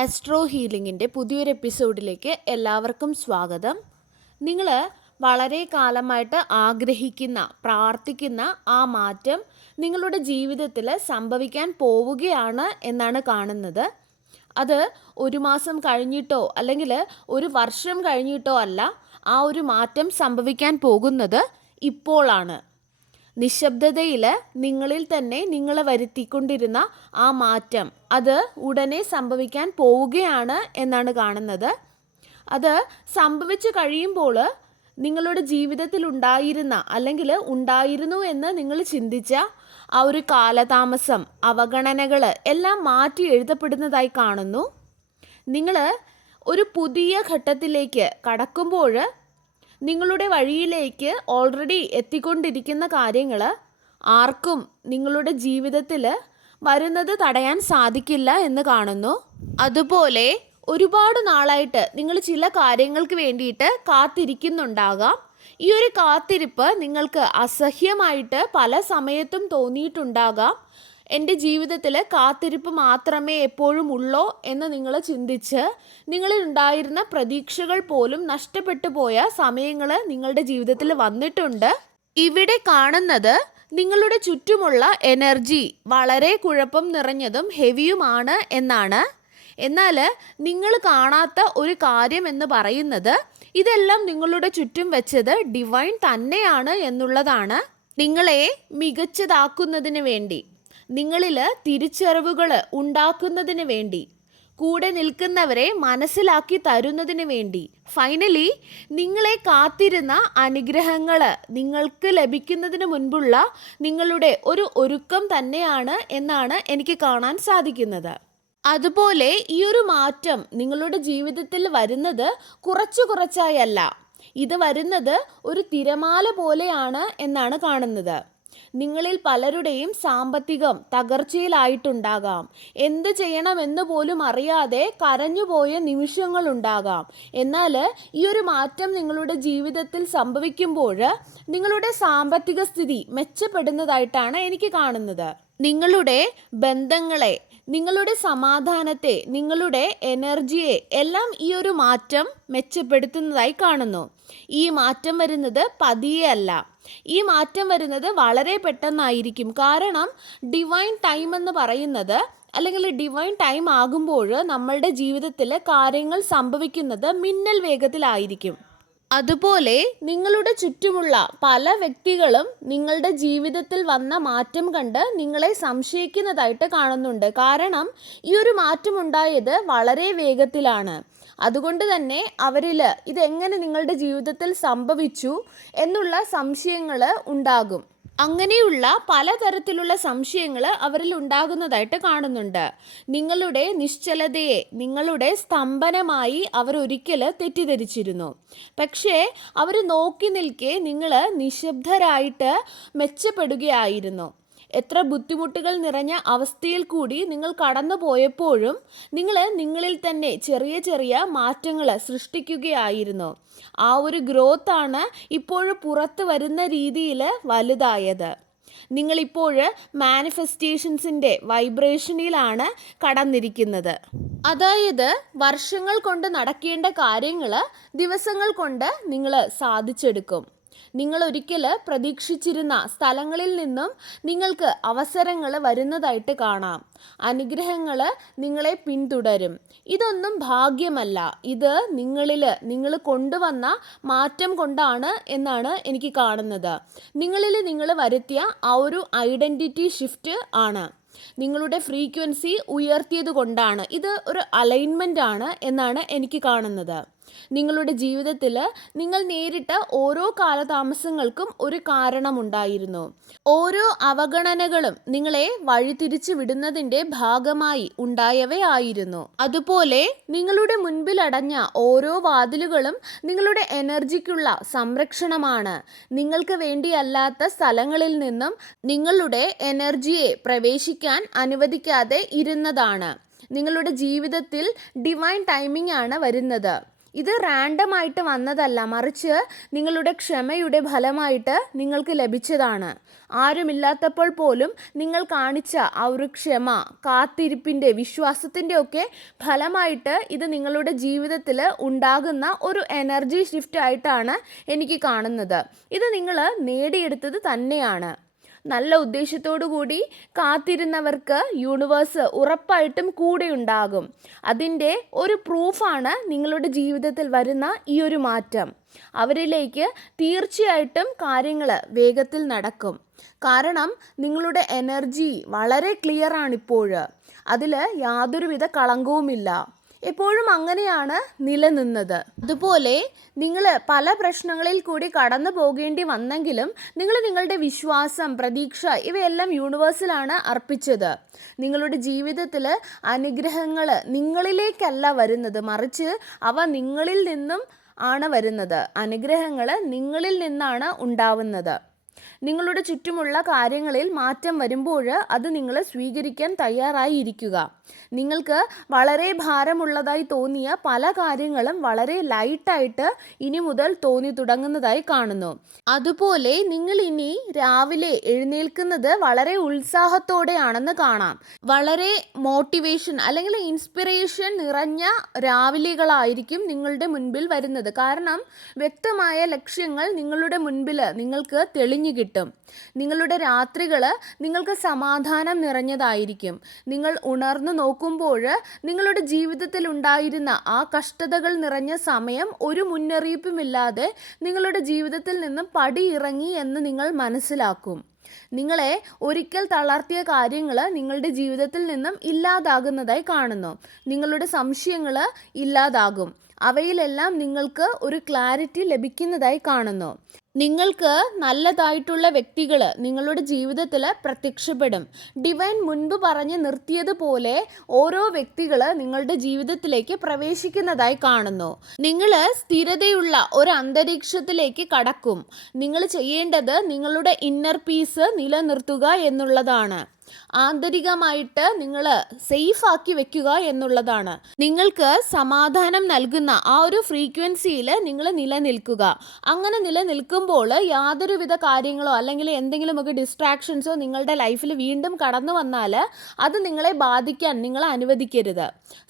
Astro ഹീലിംഗിന്റെ പുതിയൊരു എപ്പിസോഡിലേക്ക് എല്ലാവർക്കും സ്വാഗതം. നിങ്ങൾ വളരെ കാലമായിട്ട് ആഗ്രഹിക്കുന്ന പ്രാർത്ഥിക്കുന്ന ആ മാറ്റം നിങ്ങളുടെ ജീവിതത്തിൽ സംഭവിക്കാൻ പോവുകയാണ് എന്നാണ് കാണുന്നത്. അത് ഒരു മാസം കഴിഞ്ഞിട്ടോ അല്ലെങ്കിൽ ഒരു വർഷം കഴിഞ്ഞിട്ടോ അല്ല ആ ഒരു മാറ്റം സംഭവിക്കാൻ പോകുന്നത് ഇപ്പോഴാണ് നിശബ്ദതയിൽ നിങ്ങളിൽ തന്നെ നിങ്ങളെ വരുത്തിക്കൊണ്ടിരുന്ന ആ മാറ്റം അത് ഉടനെ സംഭവിക്കാൻ പോവുകയാണ് എന്നാണ് കാണുന്നത്. അത് സംഭവിച്ചു കഴിയുമ്പോൾ നിങ്ങളുടെ ജീവിതത്തിൽ ഉണ്ടായിരുന്ന അല്ലെങ്കിൽ ഉണ്ടായിരുന്നു എന്ന് നിങ്ങൾ ചിന്തിച്ച ആ ഒരു കാലതാമസം അവഗണനകൾ എല്ലാം മാറ്റി എഴുതപ്പെടുന്നതായി കാണുന്നു. നിങ്ങൾ ഒരു പുതിയ ഘട്ടത്തിലേക്ക് കടക്കുമ്പോൾ നിങ്ങളുടെ വഴിയിലേക്ക് ഓൾറെഡി എത്തിക്കൊണ്ടിരിക്കുന്ന കാര്യങ്ങൾ ആർക്കും നിങ്ങളുടെ ജീവിതത്തിൽ വരുന്നത് തടയാൻ സാധിക്കില്ല എന്ന് കാണുന്നു. അതുപോലെ ഒരുപാട് നാളായിട്ട് നിങ്ങൾ ചില കാര്യങ്ങൾക്ക് വേണ്ടിയിട്ട് കാത്തിരിക്കുന്നുണ്ടാകാം. ഈ ഒരു കാത്തിരിപ്പ് നിങ്ങൾക്ക് അസഹ്യമായിട്ട് പല സമയത്തും തോന്നിയിട്ടുണ്ടാകാം. എന്റെ ജീവിതത്തിൽ കാത്തിരിപ്പ് മാത്രമേ എപ്പോഴും ഉള്ളോ എന്ന് നിങ്ങൾ ചിന്തിച്ച് നിങ്ങളിൽ ഉണ്ടായിരുന്ന പ്രതീക്ഷകൾ പോലും നഷ്ടപ്പെട്ടു പോയ സമയങ്ങൾ നിങ്ങളുടെ ജീവിതത്തിൽ വന്നിട്ടുണ്ട്. ഇവിടെ കാണുന്നത് നിങ്ങളുടെ ചുറ്റുമുള്ള എനർജി വളരെ കുഴപ്പം നിറഞ്ഞതും ഹെവിയുമാണ് എന്നാണ്. എന്നാൽ നിങ്ങൾ കാണാത്ത ഒരു കാര്യം എന്ന് പറയുന്നത് ഇതെല്ലാം നിങ്ങളുടെ ചുറ്റും വെച്ചത് ഡിവൈൻ തന്നെയാണ് എന്നുള്ളതാണ്. നിങ്ങളെ മികച്ചതാക്കുന്നതിന് വേണ്ടി. നിങ്ങളിൽ തിരിച്ചറിവുകൾ ഉണ്ടാക്കുന്നതിന് വേണ്ടി കൂടെ നിൽക്കുന്നവരെ മനസ്സിലാക്കി തരുന്നതിന് വേണ്ടി. ഫൈനലി നിങ്ങളെ കാത്തിരുന്ന അനുഗ്രഹങ്ങൾ നിങ്ങൾക്ക് ലഭിക്കുന്നതിന് മുൻപുള്ള നിങ്ങളുടെ ഒരു ഒരുക്കം തന്നെയാണ് എന്നാണ് എനിക്ക് കാണാൻ സാധിക്കുന്നത്. അതുപോലെ ഈ ഒരു മാറ്റം നിങ്ങളുടെ ജീവിതത്തിൽ വരുന്നത് കുറച്ചു കുറച്ചായല്ല ഇത് വരുന്നത് ഒരു തിരമാല പോലെയാണ് എന്നാണ് കാണുന്നത്. നിങ്ങളിൽ പലരുടെയും സാമ്പത്തികം തകർച്ചയിലായിട്ടുണ്ടാകാം. എന്ത് ചെയ്യണമെന്ന് പോലും അറിയാതെ കരഞ്ഞുപോയ നിമിഷങ്ങളുണ്ടാകാം. എന്നാൽ ഈ ഒരു മാറ്റം നിങ്ങളുടെ ജീവിതത്തിൽ സംഭവിക്കുമ്പോൾ നിങ്ങളുടെ സാമ്പത്തിക സ്ഥിതി മെച്ചപ്പെടുന്നതായിട്ടാണ് എനിക്ക് കാണുന്നത്. നിങ്ങളുടെ ബന്ധങ്ങളെ നിങ്ങളുടെ സമാധാനത്തെ നിങ്ങളുടെ എനർജിയെ എല്ലാം ഈ ഒരു മാറ്റം മെച്ചപ്പെടുത്തുന്നതായി കാണുന്നു. ഈ മാറ്റം വരുന്നത് പതിയെ അല്ല. ഈ മാറ്റം വരുന്നത് വളരെ പെട്ടെന്നായിരിക്കും. കാരണം ഡിവൈൻ ടൈം എന്ന് പറയുന്നത് അല്ലെങ്കിൽ ഡിവൈൻ ടൈം ആകുമ്പോൾ നമ്മളുടെ ജീവിതത്തിൽ കാര്യങ്ങൾ സംഭവിക്കുന്നത് മിന്നൽ വേഗത്തിലായിരിക്കും. അതുപോലെ നിങ്ങളുടെ ചുറ്റുമുള്ള പല വ്യക്തികളും നിങ്ങളുടെ ജീവിതത്തിൽ വന്ന മാറ്റം കണ്ട് നിങ്ങളെ സംശയിക്കുന്നതായിട്ട് കാണുന്നുണ്ട്. കാരണം ഈ ഒരു മാറ്റം ഉണ്ടായത് വളരെ വേഗത്തിലാണ്. അതുകൊണ്ട് തന്നെ അവരിൽ ഇതെങ്ങനെ നിങ്ങളുടെ ജീവിതത്തിൽ സംഭവിച്ചു എന്നുള്ള സംശയങ്ങൾ ഉണ്ടാകും. അങ്ങനെയുള്ള പലതരത്തിലുള്ള സംശയങ്ങൾ അവരിൽ ഉണ്ടാകുന്നതായിട്ട് കാണുന്നുണ്ട്. നിങ്ങളുടെ നിശ്ചലതയെ നിങ്ങളുടെ സ്തംഭനമായി അവർ ഒരിക്കൽ തെറ്റിദ്ധരിച്ചിരുന്നു. പക്ഷേ അവർ നോക്കി നിൽക്കെ നിങ്ങൾ നിശബ്ദരായിട്ട് മെച്ചപ്പെടുകയായിരുന്നു. എത്ര ബുദ്ധിമുട്ടുകൾ നിറഞ്ഞ അവസ്ഥയിൽ കൂടി നിങ്ങൾ കടന്നു പോയപ്പോഴും നിങ്ങൾ നിങ്ങളിൽ തന്നെ ചെറിയ ചെറിയ മാറ്റങ്ങൾ സൃഷ്ടിക്കുകയായിരുന്നു. ആ ഒരു ഗ്രോത്താണ് ഇപ്പോഴും പുറത്ത് വരുന്ന രീതിയിൽ വലുതായത്. നിങ്ങളിപ്പോൾ മാനിഫെസ്റ്റേഷൻസിന്റെ വൈബ്രേഷനിലാണ് കടന്നിരിക്കുന്നത്. അതായത് വർഷങ്ങൾ കൊണ്ട് നടക്കേണ്ട കാര്യങ്ങൾ ദിവസങ്ങൾ കൊണ്ട് നിങ്ങൾ സാധിച്ചെടുക്കും. നിങ്ങൾ ഒരിക്കൽ പ്രതീക്ഷിച്ചിരുന്ന സ്ഥലങ്ങളിൽ നിന്നും നിങ്ങൾക്ക് അവസരങ്ങൾ വരുന്നതായിട്ട് കാണാം. അനുഗ്രഹങ്ങൾ നിങ്ങളെ പിന്തുടരും. ഇതൊന്നും ഭാഗ്യമല്ല. ഇത് നിങ്ങളിൽ നിങ്ങൾ കൊണ്ടുവന്ന മാറ്റം കൊണ്ടാണ് എന്നാണ് എനിക്ക് കാണുന്നത്. നിങ്ങളിൽ നിങ്ങൾ വരുത്തിയ ആ ഒരു ഐഡന്റിറ്റി ഷിഫ്റ്റ് ആണ്. നിങ്ങളുടെ ഫ്രീക്വൻസി ഉയർത്തിയത് കൊണ്ടാണ്. ഇത് ഒരു അലൈൻമെന്റ് ആണ് എന്നാണ് എനിക്ക് കാണുന്നത്. നിങ്ങളുടെ ജീവിതത്തിൽ നിങ്ങൾ നേരിട്ട ഓരോ കാലതാമസങ്ങൾക്കും ഒരു കാരണമുണ്ടായിരുന്നു. ഓരോ അവഗണനകളും നിങ്ങളെ വഴിതിരിച്ചു വിടുന്നതിന്റെ ഭാഗമായി ഉണ്ടായവയായിരുന്നു അതുപോലെ നിങ്ങളുടെ മുൻപിൽ അടഞ്ഞ ഓരോ വാതിലുകളും നിങ്ങളുടെ എനർജിക്കുള്ള സംരക്ഷണമാണ്. നിങ്ങൾക്ക് വേണ്ടിയല്ലാത്ത സ്ഥലങ്ങളിൽ നിന്നും നിങ്ങളുടെ എനർജിയെ പ്രവേശിക്കാൻ അനുവദിക്കാതെ ഇരുന്നതാണ്. നിങ്ങളുടെ ജീവിതത്തിൽ ഡിവൈൻ ടൈമിംഗ് ആണ് വരുന്നത്. ഇത് റാൻഡം ആയിട്ട് വന്നതല്ല മറിച്ച് നിങ്ങളുടെ ക്ഷമയുടെ ഫലമായിട്ട് നിങ്ങൾക്ക് ലഭിച്ചതാണ്. ആരുമില്ലാത്തപ്പോൾ പോലും നിങ്ങൾ കാണിച്ച ആ ഒരു ക്ഷമ കാത്തിരിപ്പിന്റെ വിശ്വാസത്തിന്റെ ഒക്കെ ഫലമായിട്ട് ഇത് നിങ്ങളുടെ ജീവിതത്തിൽ ഉണ്ടാകുന്ന ഒരു എനർജി ഷിഫ്റ്റ് ആയിട്ടാണ് എനിക്ക് കാണുന്നത്. ഇത് നിങ്ങൾ നേടിയെടുത്തത് തന്നെയാണ്. നല്ല ഉദ്ദേശത്തോടു കൂടി കാത്തിരുന്നവർക്ക് യൂണിവേഴ്സ് ഉറപ്പായിട്ടും കൂടെ ഉണ്ടാകും. അതിന്റെ ഒരു പ്രൂഫാണ് നിങ്ങളുടെ ജീവിതത്തിൽ വരുന്ന ഈ ഒരു മാറ്റം. അവരിലേക്ക് തീർച്ചയായിട്ടും കാര്യങ്ങൾ വേഗത്തിൽ നടക്കും. കാരണം നിങ്ങളുടെ എനർജി വളരെ ക്ലിയർ ആണിപ്പോൾ അതിൽ യാതൊരുവിധ കളങ്കവുമില്ല. എപ്പോഴും അങ്ങനെയാണ് നിലനിന്നത്. അതുപോലെ നിങ്ങൾ പല പ്രശ്നങ്ങളിൽ കൂടി കടന്നു പോകേണ്ടി വന്നെങ്കിലും നിങ്ങൾ നിങ്ങളുടെ വിശ്വാസം പ്രതീക്ഷ ഇവയെല്ലാം യൂണിവേഴ്സിലാണ് അർപ്പിച്ചത്. നിങ്ങളുടെ ജീവിതത്തിൽ അനുഗ്രഹങ്ങൾ നിങ്ങളിലേക്കല്ല വരുന്നത്. മറിച്ച് അവ നിങ്ങളിൽ നിന്നും ആണ് വരുന്നത്. അനുഗ്രഹങ്ങൾ നിങ്ങളിൽ നിന്നാണ് ഉണ്ടാവുന്നത്. നിങ്ങളുടെ ചുറ്റുമുള്ള കാര്യങ്ങളിൽ മാറ്റം വരുമ്പോൾ അത് നിങ്ങൾ സ്വീകരിക്കാൻ തയ്യാറായി ഇരിക്കുക നിങ്ങൾക്ക് വളരെ ഭാരമുള്ളതായി തോന്നിയ പല കാര്യങ്ങളും വളരെ ലൈറ്റായിട്ട് ഇനി മുതൽ തോന്നി തുടങ്ങുന്നതായി കാണുന്നു. അതുപോലെ നിങ്ങൾ ഇനി രാവിലെ എഴുന്നേൽക്കുന്നത് വളരെ ഉത്സാഹത്തോടെയാണെന്ന് കാണാം. വളരെ മോട്ടിവേഷൻ അല്ലെങ്കിൽ ഇൻസ്പിറേഷൻ നിറഞ്ഞ രാവിലെകളായിരിക്കും നിങ്ങളുടെ മുൻപിൽ വരുന്നത്. കാരണം വ്യക്തമായ ലക്ഷ്യങ്ങൾ നിങ്ങളുടെ മുൻപിൽ നിങ്ങൾക്ക് തെളിഞ്ഞു കിട്ടും. നിങ്ങളുടെ രാത്രികൾ നിങ്ങൾക്ക് സമാധാനം നിറഞ്ഞതായിരിക്കും. നിങ്ങൾ ഉണർന്നു നോക്കുമ്പോൾ നിങ്ങളുടെ ജീവിതത്തിൽ ഉണ്ടായിരുന്ന ആ കഷ്ടതകൾ നിറഞ്ഞ സമയം ഒരു മുന്നറിയിപ്പുമില്ലാതെ നിങ്ങളുടെ ജീവിതത്തിൽ നിന്നും പടിയിറങ്ങി എന്ന് നിങ്ങൾ മനസ്സിലാക്കും. നിങ്ങളെ ഒരിക്കൽ തളർത്തിയ കാര്യങ്ങൾ നിങ്ങളുടെ ജീവിതത്തിൽ നിന്നും ഇല്ലാതാകുന്നതായി കാണുന്നു. നിങ്ങളുടെ സംശയങ്ങൾ ഇല്ലാതാകും. അവയിലെല്ലാം നിങ്ങൾക്ക് ഒരു ക്ലാരിറ്റി ലഭിക്കുന്നതായി കാണുന്നു. നിങ്ങൾക്ക് നല്ലതായിട്ടുള്ള വ്യക്തികൾ നിങ്ങളുടെ ജീവിതത്തിൽ പ്രത്യക്ഷപ്പെടും. ഡിവൈൻ മുൻപ് പറഞ്ഞ് നിർത്തിയതുപോലെ ഓരോ വ്യക്തികൾ നിങ്ങളുടെ ജീവിതത്തിലേക്ക് പ്രവേശിക്കുന്നതായി കാണുന്നു. നിങ്ങൾ സ്ഥിരതയുള്ള ഒരു അന്തരീക്ഷത്തിലേക്ക് കടക്കും. നിങ്ങൾ ചെയ്യേണ്ടത് നിങ്ങളുടെ ഇന്നർ പീസ് നിലനിർത്തുക എന്നുള്ളതാണ്. ആന്തരികമായിട്ട് നിങ്ങൾ സേഫാക്കി വെക്കുക എന്നുള്ളതാണ്. നിങ്ങൾക്ക് സമാധാനം നൽകുന്ന ആ ഒരു ഫ്രീക്വൻസിയിൽ നിങ്ങൾ നിലനിൽക്കുക. അങ്ങനെ നിലനിൽക്കുമ്പോൾ യാതൊരുവിധ കാര്യങ്ങളോ അല്ലെങ്കിൽ എന്തെങ്കിലുമൊക്കെ ഡിസ്ട്രാക്ഷൻസോ നിങ്ങളുടെ ലൈഫിൽ വീണ്ടും കടന്നു വന്നാൽ അത് നിങ്ങളെ ബാധിക്കാൻ നിങ്ങൾ അനുവദിക്കരുത്.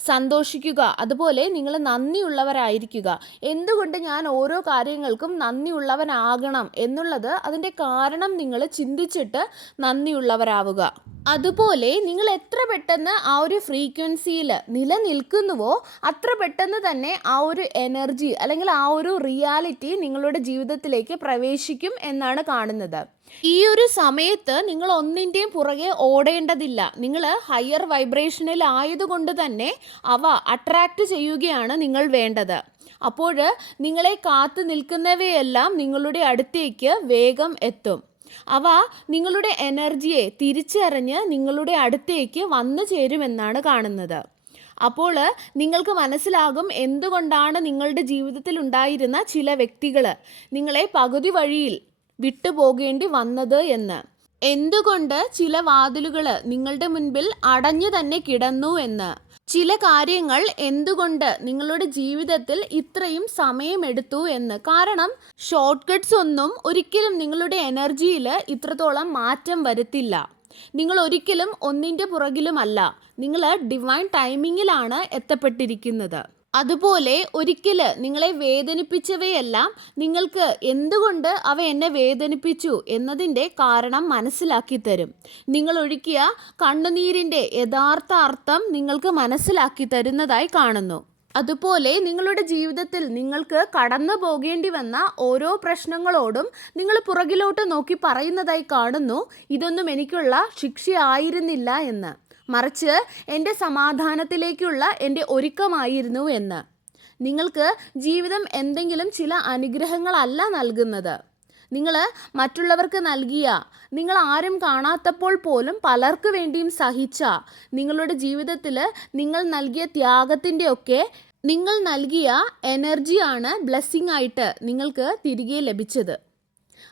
സന്തോഷിക്കുക അതുപോലെ നിങ്ങൾ നന്ദിയുള്ളവരായിരിക്കുക. എന്തുകൊണ്ട് ഞാൻ ഓരോ കാര്യങ്ങൾക്കും നന്ദിയുള്ളവനാകണം എന്നുള്ളത് അതിന്റെ കാരണം നിങ്ങൾ ചിന്തിച്ചിട്ട് നന്ദിയുള്ളവരാവുക. അതുപോലെ നിങ്ങൾ എത്ര പെട്ടെന്ന് ആ ഒരു ഫ്രീക്വൻസിയിൽ നിലനിൽക്കുന്നുവോ അത്ര പെട്ടെന്ന് തന്നെ ആ ഒരു എനർജി അല്ലെങ്കിൽ ആ ഒരു റിയാലിറ്റി നിങ്ങളുടെ ജീവിതത്തിലേക്ക് പ്രവേശിക്കും എന്നാണ് കാണുന്നത്. ഈ ഒരു സമയത്ത് നിങ്ങൾ ഒന്നിന്റെയും പുറകെ ഓടേണ്ടതില്ല. നിങ്ങൾ ഹയർ വൈബ്രേഷനിൽ ആയതുകൊണ്ട് തന്നെ അവ അട്രാക്റ്റ് ചെയ്യുകയാണ് നിങ്ങൾ വേണ്ടത്. അപ്പോൾ നിങ്ങളെ കാത്തു നിൽക്കുന്നവയെല്ലാം നിങ്ങളുടെ അടുത്തേക്ക് വേഗം എത്തും. അവ നിങ്ങളുടെ എനർജിയെ തിരിച്ചറിഞ്ഞ് നിങ്ങളുടെ അടുത്തേക്ക് വന്നു ചേരുമെന്നാണ് കാണുന്നത്. അപ്പോൾ നിങ്ങൾക്ക് മനസ്സിലാകും എന്തുകൊണ്ടാണ് നിങ്ങളുടെ ജീവിതത്തിൽ ഉണ്ടായിരുന്ന ചില വ്യക്തികൾ നിങ്ങളെ പകുതി വഴിയിൽ വിട്ടുപോകേണ്ടി വന്നത് എന്ന്. എന്തുകൊണ്ട് ചില വാതിലുകൾ നിങ്ങളുടെ മുൻപിൽ അടഞ്ഞു തന്നെ കിടന്നു എന്ന്. ചില കാര്യങ്ങൾ എന്തുകൊണ്ട് നിങ്ങളുടെ ജീവിതത്തിൽ ഇത്രയും സമയമെടുത്തു എന്ന്? കാരണം ഷോർട്ട് കട്ട്സ് ഒന്നും ഒരിക്കലും നിങ്ങളുടെ എനർജിയിൽ ഇത്രത്തോളം മാറ്റം വരുത്തില്ല. നിങ്ങൾ ഒരിക്കലും ഒന്നിന്റെ പുറകിലുമല്ല. നിങ്ങൾ ഡിവൈൻ ടൈമിങ്ങിലാണ് എത്തപ്പെട്ടിരിക്കുന്നത്. അതുപോലെ ഒരിക്കൽ നിങ്ങളെ വേദനിപ്പിച്ചവയെല്ലാം നിങ്ങൾക്ക് എന്തുകൊണ്ട് അവ എന്നെ വേദനിപ്പിച്ചു എന്നതിന്റെ കാരണം മനസ്സിലാക്കി തരും. നിങ്ങൾ ഒഴുക്കിയ കണ്ണുനീരിന്റെ യഥാർത്ഥ അർത്ഥം നിങ്ങൾക്ക് മനസ്സിലാക്കി തരുന്നതായി കാണുന്നു. അതുപോലെ നിങ്ങളുടെ ജീവിതത്തിൽ നിങ്ങൾക്ക് കടന്നു പോകേണ്ടി വന്ന ഓരോ പ്രശ്നങ്ങളോടും നിങ്ങൾ പുറകിലോട്ട് നോക്കി പറയുന്നതായി കാണുന്നു. ഇതൊന്നും എനിക്കുള്ള ശിക്ഷയായിരുന്നില്ല എന്ന്. മറിച്ച് എന്റെ സമാധാനത്തിലേക്കുള്ള എന്റെ ഒരുക്കമായിരുന്നു എന്ന്. നിങ്ങൾക്ക് ജീവിതം എന്തെങ്കിലും ചില അനുഗ്രഹങ്ങളല്ല നൽകുന്നത്. നിങ്ങൾ മറ്റുള്ളവർക്ക് നൽകിയ നിങ്ങൾ ആരും കാണാത്തപ്പോൾ പോലും പലർക്ക് വേണ്ടിയും സഹിച്ച നിങ്ങളുടെ ജീവിതത്തിൽ നിങ്ങൾ നൽകിയ ത്യാഗത്തിന്റെ ഒക്കെ നിങ്ങൾ നൽകിയ എനർജിയാണ് ബ്ലെസ്സിങ് ആയിട്ട് നിങ്ങൾക്ക് തിരികെ ലഭിച്ചത്.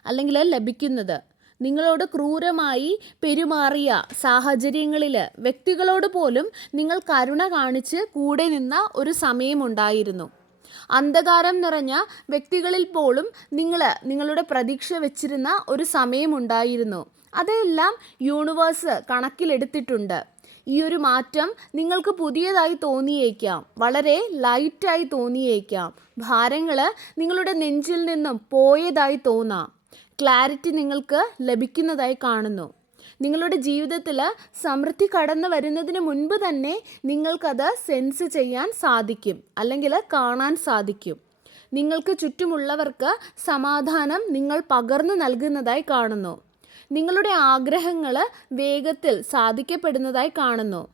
അല്ലെങ്കിൽ ലഭിക്കുന്നത്. നിങ്ങളോട് ക്രൂരമായി പെരുമാറിയ സാഹചര്യങ്ങളിൽ വ്യക്തികളോട് പോലും നിങ്ങൾ കരുണ കാണിച്ച് കൂടെ നിന്ന ഒരു സമയമുണ്ടായിരുന്നു. അന്ധകാരം നിറഞ്ഞ വ്യക്തികളിൽ പോലും നിങ്ങൾ നിങ്ങളുടെ പ്രതീക്ഷ വെച്ചിരുന്ന ഒരു സമയമുണ്ടായിരുന്നു. അതെല്ലാം യൂണിവേഴ്സ് കണക്കിലെടുത്തിട്ടുണ്ട്. ഈ ഒരു മാറ്റം നിങ്ങൾക്ക് പുതിയതായി തോന്നിയേക്കാം. വളരെ ലൈറ്റായി തോന്നിയേക്കാം. ഭാരങ്ങൾ നിങ്ങളുടെ നെഞ്ചിൽ നിന്നും പോയതായി തോന്നാം. ക്ലാരിറ്റി നിങ്ങൾക്ക് ലഭിക്കുന്നതായി കാണുന്നു. നിങ്ങളുടെ ജീവിതത്തിൽ സമൃദ്ധി കടന്നു വരുന്നതിന് മുൻപ് തന്നെ നിങ്ങൾക്കത് സെൻസ് ചെയ്യാൻ സാധിക്കും. അല്ലെങ്കിൽ കാണാൻ സാധിക്കും. നിങ്ങൾക്ക് ചുറ്റുമുള്ളവർക്ക് സമാധാനം നിങ്ങൾ പകർന്നു നൽകുന്നതായി കാണുന്നു. നിങ്ങളുടെ ആഗ്രഹങ്ങൾ വേഗത്തിൽ സാധിക്കപ്പെടുന്നതായി കാണുന്നു.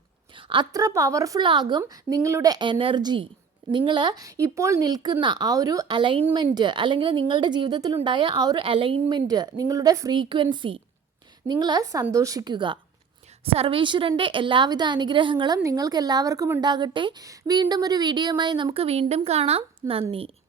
അത്ര പവർഫുൾ ആകും നിങ്ങളുടെ എനർജി നിങ്ങൾ ഇപ്പോൾ നിൽക്കുന്ന ആ ഒരു അലൈൻമെന്റ് അല്ലെങ്കിൽ നിങ്ങളുടെ ജീവിതത്തിലുണ്ടായ ആ ഒരു അലൈൻമെന്റ് നിങ്ങളുടെ ഫ്രീക്വൻസി നിങ്ങൾ സന്തോഷിക്കുക. സർവേശ്വരന്റെ എല്ലാവിധ അനുഗ്രഹങ്ങളും നിങ്ങൾക്ക് എല്ലാവർക്കും ഉണ്ടാകട്ടെ. വീണ്ടും ഒരു വീഡിയോയുമായി നമുക്ക് വീണ്ടും കാണാം. നന്ദി.